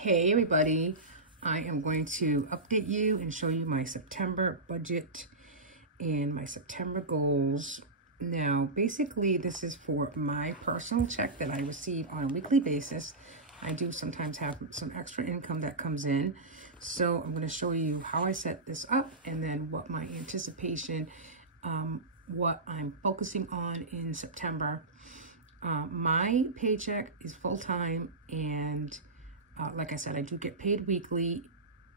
Hey everybody, I am going to update you and show you my September budget and my September goals. Now, basically this is for my personal check that I receive on a weekly basis. I do sometimes have some extra income that comes in. So I'm going to show you how I set this up and then what my anticipation, what I'm focusing on in September. My paycheck is full-time and like I said, I do get paid weekly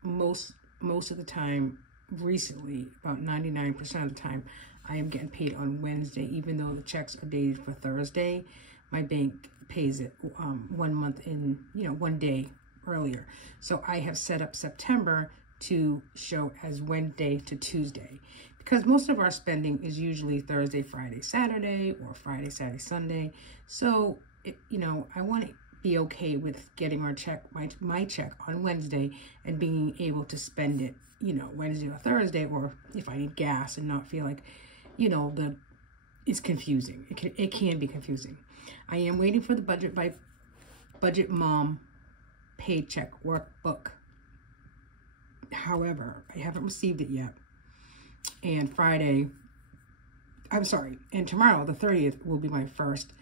most of the time. Recently, about 99% of the time, I am getting paid on Wednesday, even though the checks are dated for Thursday. My bank pays it 1 month in, 1 day earlier. So I have set up September to show as Wednesday to Tuesday, because most of our spending is usually Thursday, Friday, Saturday, or Friday, Saturday, Sunday. So, I want to be okay with getting our check, my check on Wednesday and being able to spend it, Wednesday or Thursday, or if I need gas and not feel like, it's confusing. It can be confusing. I am waiting for the Budget Mom paycheck workbook. However, I haven't received it yet. And tomorrow, the 30th, will be my first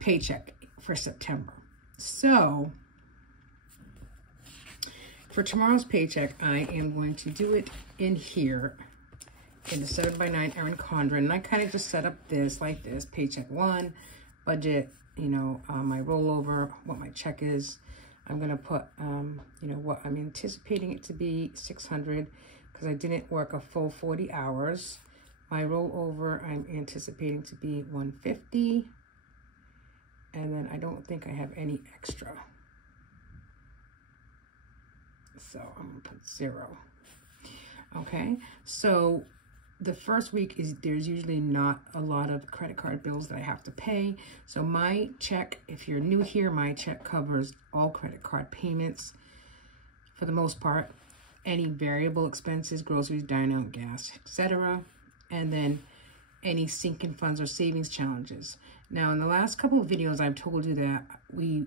paycheck for September. So for tomorrow's paycheck, I am going to do it in here in the 7x9 Erin Condren. And I kind of just set up this like this: paycheck 1, budget, my rollover, what my check is. I'm going to put, what I'm anticipating it to be, 600, because I didn't work a full 40 hours. My rollover, I'm anticipating to be 150. And then I don't think I have any extra. So I'm going to put 0. Okay, so the first week there's usually not a lot of credit card bills that I have to pay. So my check, if you're new here, my check covers all credit card payments for the most part. Any variable expenses, groceries, dine out, gas, etc. And then any sinking funds or savings challenges. Now, in the last couple of videos, I've told you that we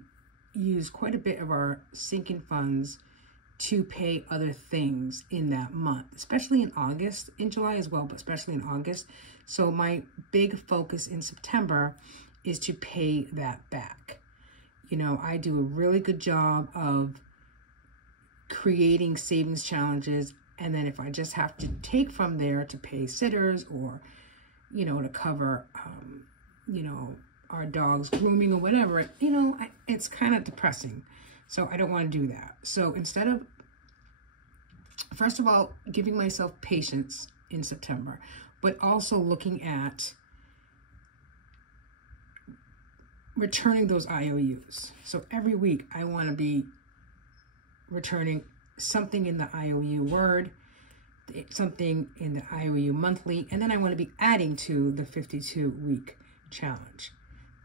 use quite a bit of our sinking funds to pay other things in that month, especially in August, in July as well, but especially in August. So my big focus in September is to pay that back. I do a really good job of creating savings challenges, and then if I just have to take from there to pay sitters or to cover, our dog's grooming or whatever, it's kind of depressing. So I don't want to do that. So instead of, first of all, giving myself patience in September, but also looking at returning those IOUs. So every week I want to be returning something in the IOU word, something in the IOU monthly, and then I want to be adding to the 52-week challenge.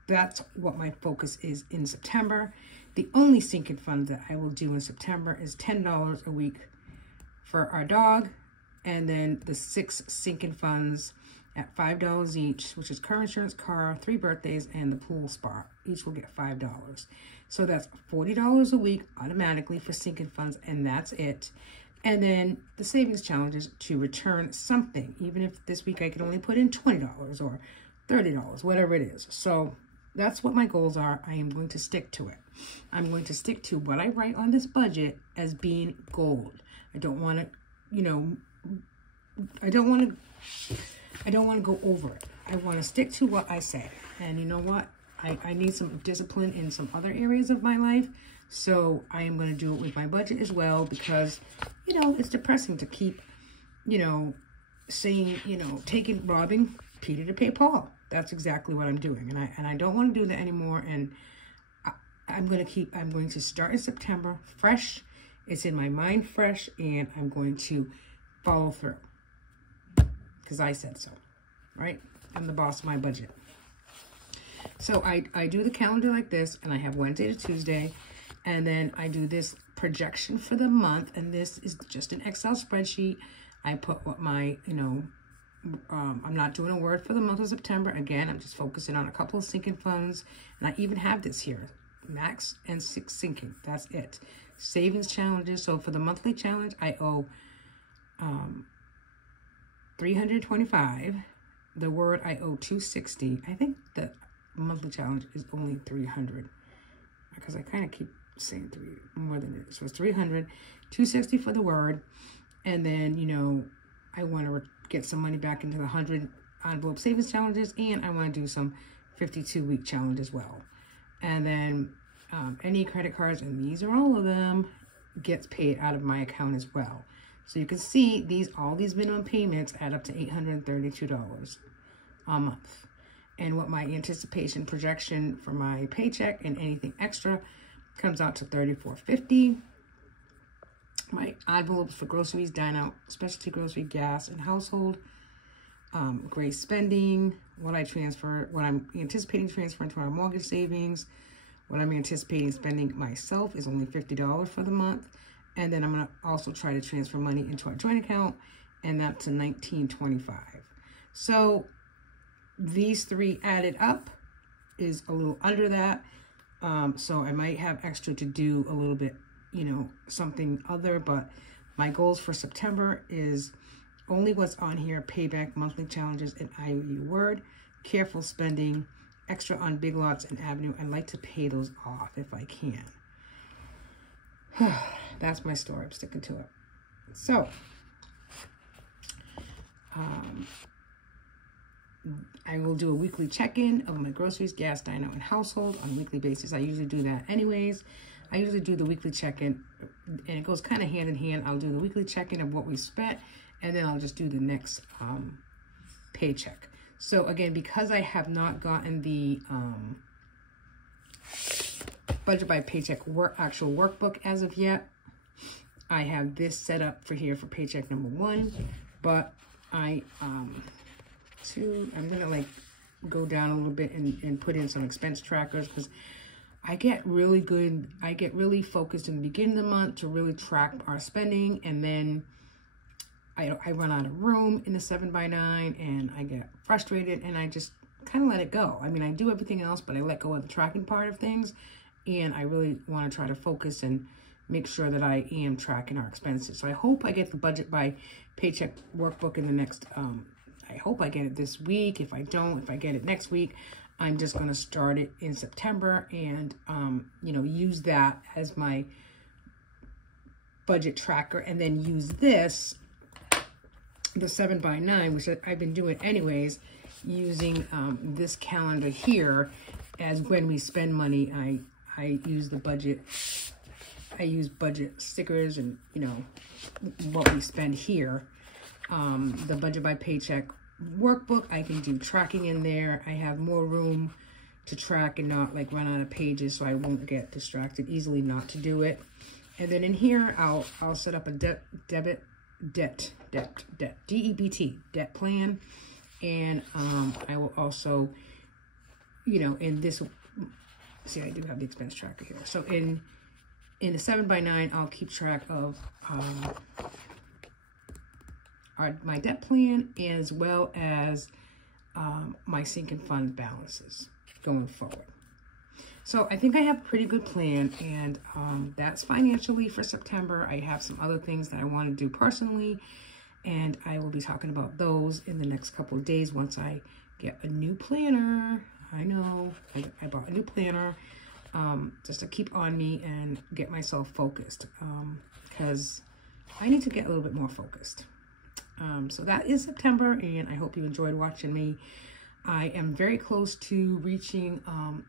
That's what my focus is in September. The only sinking fund that I will do in September is $10 a week for our dog, and then the 6 sinking funds at $5 each, which is car insurance, car, 3 birthdays, and the pool spa. Each will get $5. So that's $40 a week automatically for sinking funds, and that's it. And then the savings challenges to return something, even if this week I can only put in $20 or $30, whatever it is. So that's what my goals are. I am going to stick to it. I'm going to stick to what I write on this budget as being gold. I don't want to, I don't want to go over it. I want to stick to what I say. And you know what? I need some discipline in some other areas of my life. So I am going to do it with my budget as well, because, it's depressing to keep, saying, robbing Peter to pay Paul. That's exactly what I'm doing. And I don't want to do that anymore. And I'm going to start in September fresh. It's in my mind fresh, and I'm going to follow through because I said so, right? I'm the boss of my budget. So I do the calendar like this, and I have Wednesday to Tuesday, and then I do this projection for the month, and this is just an Excel spreadsheet. I put what my, I'm not doing a word for the month of September. Again, I'm just focusing on a couple of sinking funds, and I even have this here. max and 6 sinking. That's it. Savings challenges. So for the monthly challenge, I owe $325. The word I owe $260. I think the monthly challenge is only $300 because I kind of keep saying more than it is. So it's $300, $260 for the word, and then I want to get some money back into the 100 envelope savings challenges, and I want to do some 52-week challenge as well. And then any credit cards, and these are all of them, gets paid out of my account as well. So you can see all these minimum payments add up to $832 a month. And what my anticipation projection for my paycheck and anything extra comes out to $34.50. My envelopes for groceries, dine out, specialty grocery, gas, and household, grace spending, what I'm anticipating transferring to our mortgage savings, what I'm anticipating spending myself is only $50 for the month. And then I'm going to also try to transfer money into our joint account, and that's to $19.25. So these three added up is a little under that. So I might have extra to do a little bit, something other, but my goals for September is only what's on here: payback, monthly challenges, and IOU word, careful spending, extra on Big Lots and Avenue. I'd like to pay those off if I can. That's my story. I'm sticking to it. So, I will do a weekly check-in of my groceries, gas, dine out, and household on a weekly basis. I usually do that anyways. I usually do the weekly check-in, and it goes kind of hand in hand. I'll do the weekly check-in of what we spent, and then I'll just do the next paycheck. So again, because I have not gotten the budget by paycheck actual workbook as of yet, I have this set up for paycheck number 1, but I'm gonna go down a little bit and put in some expense trackers, because I get really focused in the beginning of the month to really track our spending, and then I run out of room in the 7x9 and I get frustrated and I just kind of let it go. I mean, I do everything else, but I let go of the tracking part of things, and I really want to try to focus and make sure that I am tracking our expenses. So I hope I get the budget by paycheck workbook in the next, I hope I get it this week. If I don't, if I get it next week, I'm just going to start it in September and, use that as my budget tracker, and then use this, the 7x9, which I've been doing anyways, using this calendar here as when we spend money. I use the budget. I use budget stickers and, what we spend here. The budget by paycheck workbook, I can do tracking in there. I have more room to track and not run out of pages, so I won't get distracted easily not to do it. And then in here, I'll set up a debt plan, and I will also, in this, see, I do have the expense tracker here. So in the 7x9, I'll keep track of my debt plan, as well as my sinking fund balances going forward. So I think I have a pretty good plan, and that's financially for September. I have some other things that I want to do personally, and I will be talking about those in the next couple of days once I get a new planner. I know, I bought a new planner just to keep on me and get myself focused, because I need to get a little bit more focused. So that is September, and I hope you enjoyed watching me. I am very close to reaching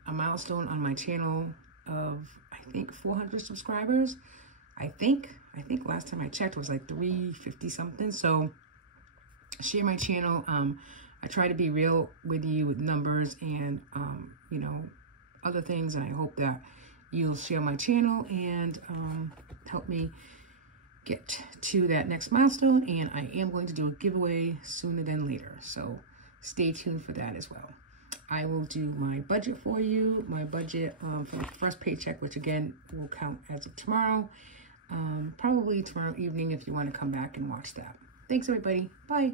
a milestone on my channel of, I think, 400 subscribers. I think last time I checked it was 350 something. So share my channel. I try to be real with you with numbers and, other things. And I hope that you'll share my channel and help me get to that next milestone. And I am going to do a giveaway sooner than later. So stay tuned for that as well. I will do my budget for you, my budget for the first paycheck, which again will count as of tomorrow. Probably tomorrow evening if you want to come back and watch that. Thanks, everybody. Bye.